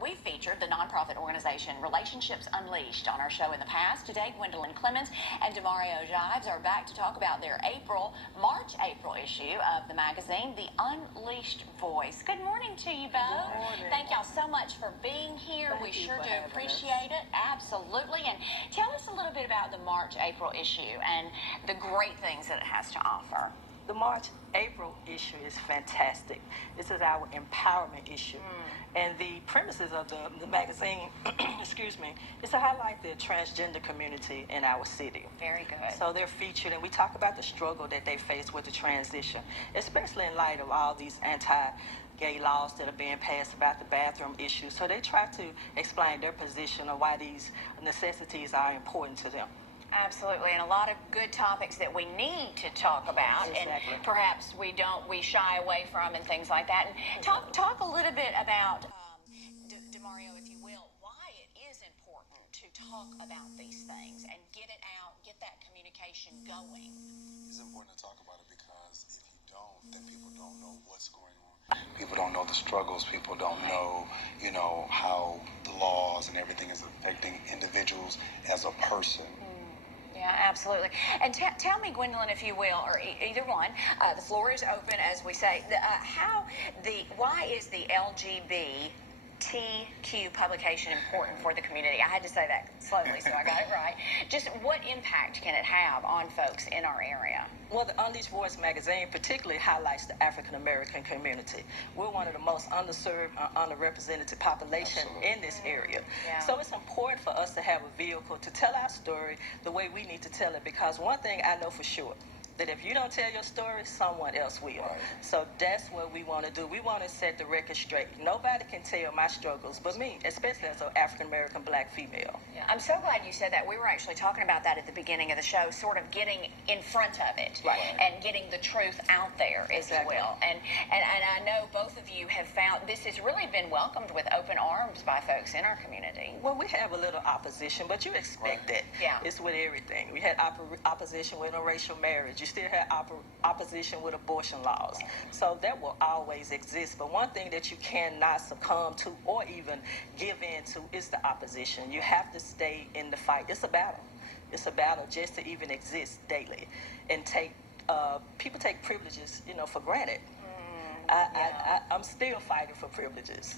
We featured the nonprofit organization Relationships Unleashed on our show in the past. Today, Gwendolyn Clemens and Demario Jives are back to talk about their March-April issue of the magazine, The Unleashed Voice. Good morning to you both. Good morning. Thank y'all so much for being here. We sure do appreciate it. Absolutely. And tell us a little bit about the March-April issue and the great things that it has to offer. The March-April issue is fantastic. This is our empowerment issue. And the premises of the magazine, excuse me, is to highlight the transgender community in our city. Very good. So they're featured, and we talk about the struggle that they face with the transition, especially in light of all these anti-gay laws that are being passed about the bathroom issue. So they try to explain their position of why these necessities are important to them. Absolutely, and a lot of good topics that we need to talk about, Exactly. and perhaps we shy away from, and things like that. And talk a little bit about, Demario, if you will, why it is important to talk about these things and get it out, get that communication going. It's important to talk about it because if you don't, then people don't know what's going on. People don't know the struggles. People don't know, how the laws and everything is affecting individuals as a person. Yeah, absolutely. And tell me, Gwendolyn, if you will, or either one, the floor is open, as we say. Why is the LGBTQ publication important for the community? I had to say that slowly, so I got it right. Just what impact can it have on folks in our area? Well, the Unleashed Voice magazine particularly highlights the African American community. We're one of the most underserved, underrepresented population in this area. Yeah. So it's important for us to have a vehicle to tell our story the way we need to tell it, because one thing I know for sure, that if you don't tell your story, someone else will. Right. So that's what we want to do. We want to set the record straight. Nobody can tell my struggles but me, especially as an African-American black female. Yeah, I'm so glad you said that. We were actually talking about that at the beginning of the show, sort of getting in front of it, Right. and getting the truth out there, if Exactly. you will. And I know both of you have found this has really been welcomed with open arms by folks in our community. Well, we have a little opposition, but you expect that. Yeah. It's with everything. We had opposition with interracial marriage. You still have opposition with abortion laws. So that will always exist. But one thing that you cannot succumb to or even give in to is the opposition. You have to stay in the fight. It's a battle. It's a battle just to even exist daily. And people take privileges, for granted. I'm still fighting for privileges.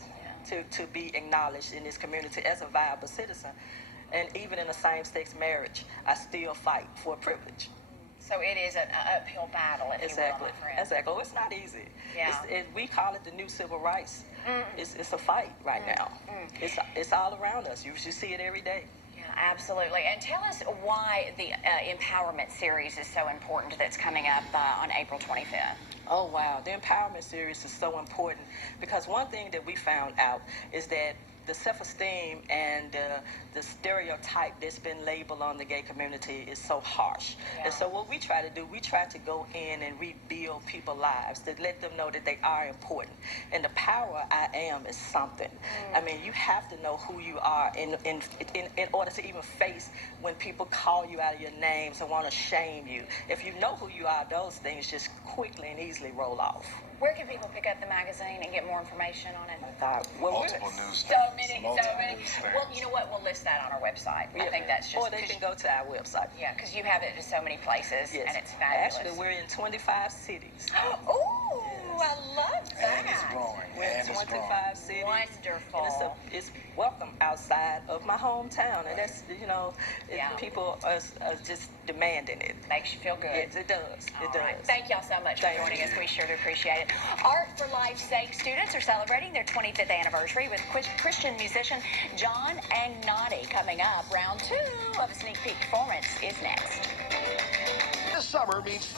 Yeah. To be acknowledged in this community as a viable citizen. And even in a same-sex marriage, I still fight for privilege. So it is an uphill battle, if you will, my friend. Exactly. Oh, it's not easy. Yeah. We call it the new civil rights. It's a fight right now. It's all around us. You see it every day. Yeah, absolutely. And tell us why the Empowerment Series is so important that's coming up on April 25th. Oh, wow. The Empowerment Series is so important because one thing that we found out is that the self-esteem and the stereotype that's been labeled on the gay community is so harsh. Yeah. And so what we try to do, we try to go in and rebuild people's lives, to let them know that they are important. And the power I am is something. I mean, you have to know who you are in order to even face when people call you out of your names and want to shame you. If you know who you are, those things just quickly and easily roll off. Where can people pick up the magazine and get more information on it? Multiple news So many. news Well, you know what? We'll list that on our website. I think that's just... Or they can go to our website. Yeah, because you have it in so many places, Yes. and it's fabulous. Actually, we're in 25 cities. Ooh, I love that. And it's growing. We're in And it's 25 growing. cities. Wonderful. And it's welcome outside of my hometown. And that's, Yeah. people are just demanding it. Makes you feel good. Yes, it does. All It does. right. Thank y'all so much for Thank joining you. us. We sure do appreciate it. Art for Life's Sake students are celebrating their 25th anniversary with Christian musician John Agnotti. Coming up, round 2 of a sneak peek performance is next. This summer means